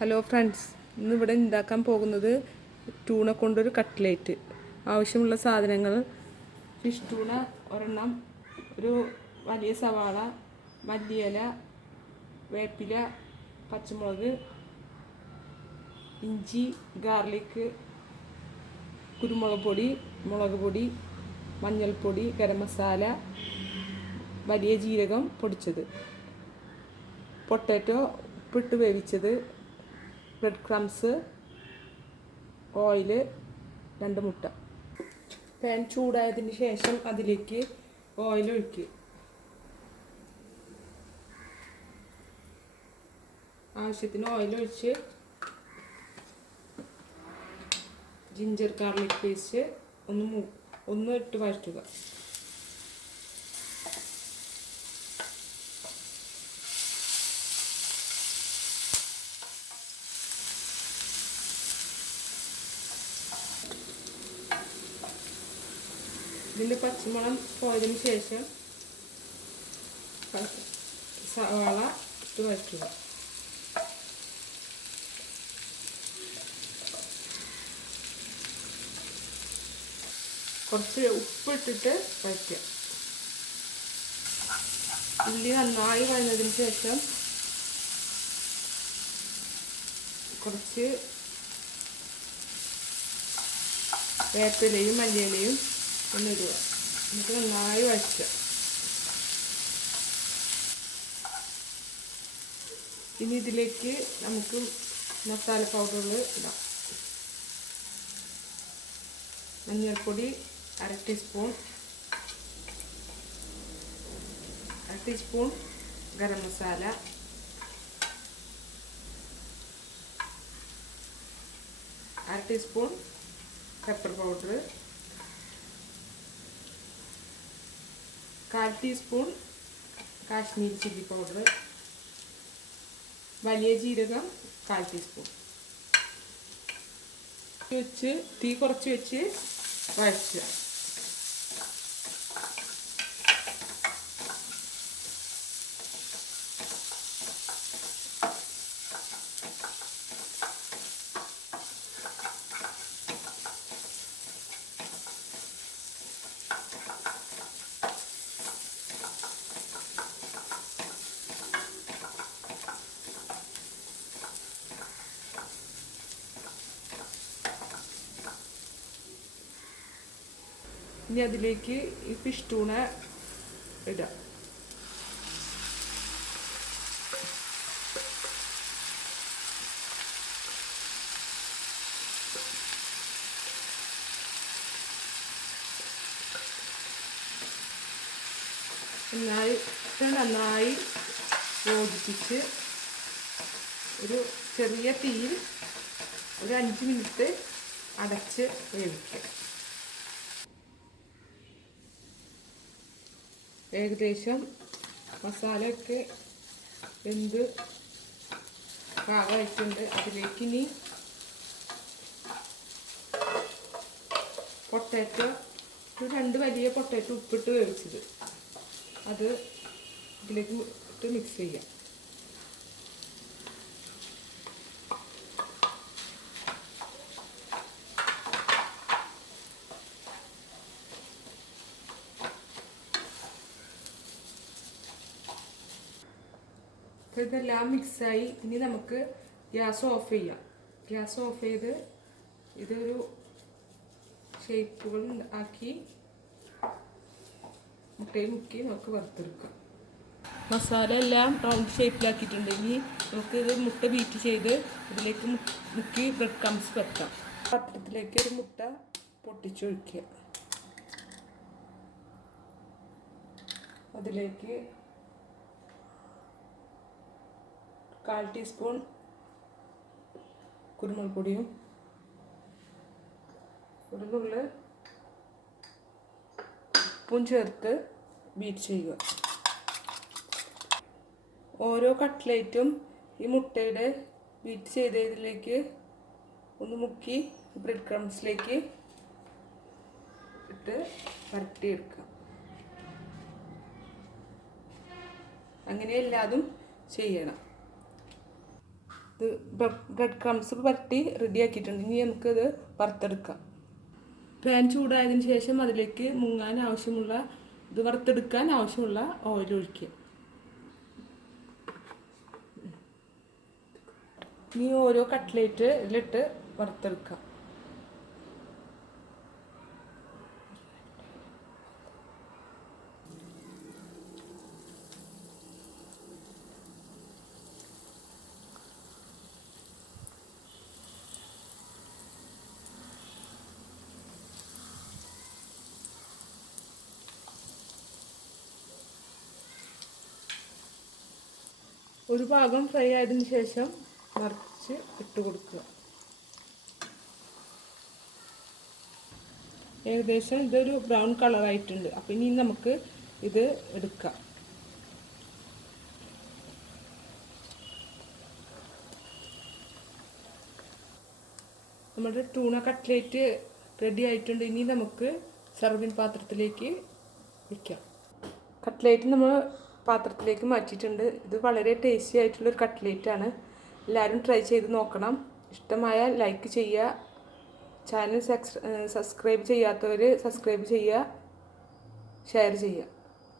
Hello friends, ഇന്നിവിടെ ഉണ്ടാക്കാൻ പോകുന്നത് ടൂണ കൊണ്ടൊരു കട്ട്ലേറ്റ്. ആവശ്യമുള്ള സാധനങ്ങൾ: ഫിഷ് ടൂണ ഒരെണ്ണം, ഒരു വലിയ സവാള, മല്ലിയില, വേപ്പില, പച്ചമുളക്, ഇഞ്ചി, ഗാർലിക്, കുരുമുളക് പൊടി, മുളക് പൊടി, മഞ്ഞൾപ്പൊടി, ഗരം മസാല, വലിയ ജീരകം പൊടിച്ചത്, പൊട്ടാറ്റോ ഉപ്പിട്ട് വേവിച്ചത്, ബ്രെഡ് ക്രംസ്, ഓയിൽ, 2 മുട്ട. പാൻ ചൂടായതിന് ശേഷം അതിലേക്ക് ഓയിൽ ഒഴിക്കുക. ആവശ്യത്തിന് ഓയിൽ ഒഴിച്ച് ജിഞ്ചർ ഗാർലിക് പേസ്റ്റ് ഒന്ന് ഇട്ട് വഴറ്റുക. ഇതിൻ്റെ പച്ചമണം പോയതിന് ശേഷം സവാള ഇട്ട് വഴറ്റുക. കുറച്ച് ഉപ്പിട്ടിട്ട് വഴറ്റുക. ഉള്ളി നന്നായി വഴന്നതിന് ശേഷം കുറച്ച് വേപ്പിലയും മല്ലിയിലയും ഒന്നിടുക. എന്നിട്ട് നന്നായി വഴറ്റുക. ഇനി ഇതിലേക്ക് നമുക്ക് മസാല പൗഡറുകൾ ഇടാം. മഞ്ഞൾപ്പൊടി 1/2 teaspoon, garam masala, 1/2 teaspoon pepper powder, 1/4 teaspoon Kashmiri chilli powder, വലിയ ജീരകം 1/4 ടീസ്പൂൺ വെച്ച് തീ കുറച്ച് വെച്ച് വഴറ്റുക. ഇനി അതിലേക്ക് ഈ ഫിഷ് ടൂണ ഇടാം. നന്നായി യോജിപ്പിച്ച് ഒരു ചെറിയ തീയിൽ ഒരു 5 മിനിറ്റ് അടച്ച് വേവിക്കുക. ഏകദേശം മസാലയൊക്കെ വെന്ത് പാകമായിട്ടുണ്ട്. അതിലേക്ക് ഇനി പൊട്ടാറ്റോ, 2 വലിയ പൊട്ടാറ്റോ ഉപ്പിട്ട് വേവിച്ചത്, അത് ഇതിലേക്ക് ഇട്ട് മിക്സ് ചെയ്യാം. ഇതെല്ലാം മിക്സായി. ഇനി നമുക്ക് ഗ്യാസ് ഓഫ് ചെയ്യാം. ഗ്യാസ് ഓഫ് ചെയ്ത് ഇതൊരു ഷേപ്പുകൾ ആക്കി മുട്ടയിൽ മുക്കി നമുക്ക് വറുത്തെടുക്കാം. മസാല എല്ലാം റൗണ്ട് ഷേപ്പിലാക്കിയിട്ടുണ്ടെങ്കിൽ നമുക്ക് ഇത് മുട്ട ബീറ്റ് ചെയ്ത് ഇതിലേക്ക് മുക്കി ബ്രെഡ് ക്രംസ് വെക്കാം. പാത്രത്തിലേക്ക് ഒരു മുട്ട പൊട്ടിച്ചൊഴിക്കുക. അതിലേക്ക് 1/4 ടീസ്പൂൺ കുരുമുളക് പൊടിയും, ഒരു നുള്ള് ഉപ്പും ചേർത്ത് ബീറ്റ് ചെയ്യുക. ഓരോ കട്ട്ലേറ്റും ഈ മുട്ടയുടെ ബീറ്റ് ചെയ്തതിലേക്ക് ഒന്ന് മുക്കി ബ്രെഡ് ക്രംസിലേക്ക് ഇട്ട് പരട്ടിയെടുക്കുക. അങ്ങനെ എല്ലാതും ചെയ്യണം. ഇത് ബ്രെഡ് ക്രംസ് പരട്ടി റെഡി ആക്കിയിട്ടുണ്ട്. ഇനി നമുക്കത് വറുത്തെടുക്കാം. പാൻ ചൂടായതിന് ശേഷം അതിലേക്ക് മുങ്ങാൻ ആവശ്യമുള്ള ഇത് വറുത്തെടുക്കാൻ ആവശ്യമുള്ള ഓയിൽ ഒഴിക്കുക. ഇനി ഓരോ കട്ട്ലേറ്റ് ഇതിലിട്ട് വറുത്തെടുക്കാം. ഒരു ഭാഗം ഫ്രൈ ആയതിനു ശേഷം മറിച്ച് ഇട്ട് കൊടുക്കുക. ഏകദേശം ഇതൊരു ബ്രൗൺ കളറായിട്ടുണ്ട്. അപ്പം ഇനി നമുക്ക് ഇത് എടുക്കാം. നമ്മുടെ ടൂണ കട്ട്ലേറ്റ് റെഡി ആയിട്ടുണ്ട്. ഇനി നമുക്ക് സർവിങ് പാത്രത്തിലേക്ക് വയ്ക്കാം. കട്ട്ലേറ്റ് നമ്മൾ പാത്രത്തിലേക്ക് മാറ്റിയിട്ടുണ്ട്. ഇത് വളരെ ടേസ്റ്റി ആയിട്ടുള്ളൊരു കട്ട്ലേറ്റാണ്. എല്ലാവരും ട്രൈ ചെയ്ത് നോക്കണം. ഇഷ്ടമായാൽ ലൈക്ക് ചെയ്യുക. ചാനൽ സബ്സ്ക്രൈബ് ചെയ്യാത്തവർ സബ്സ്ക്രൈബ് ചെയ്യുക, ഷെയർ ചെയ്യുക.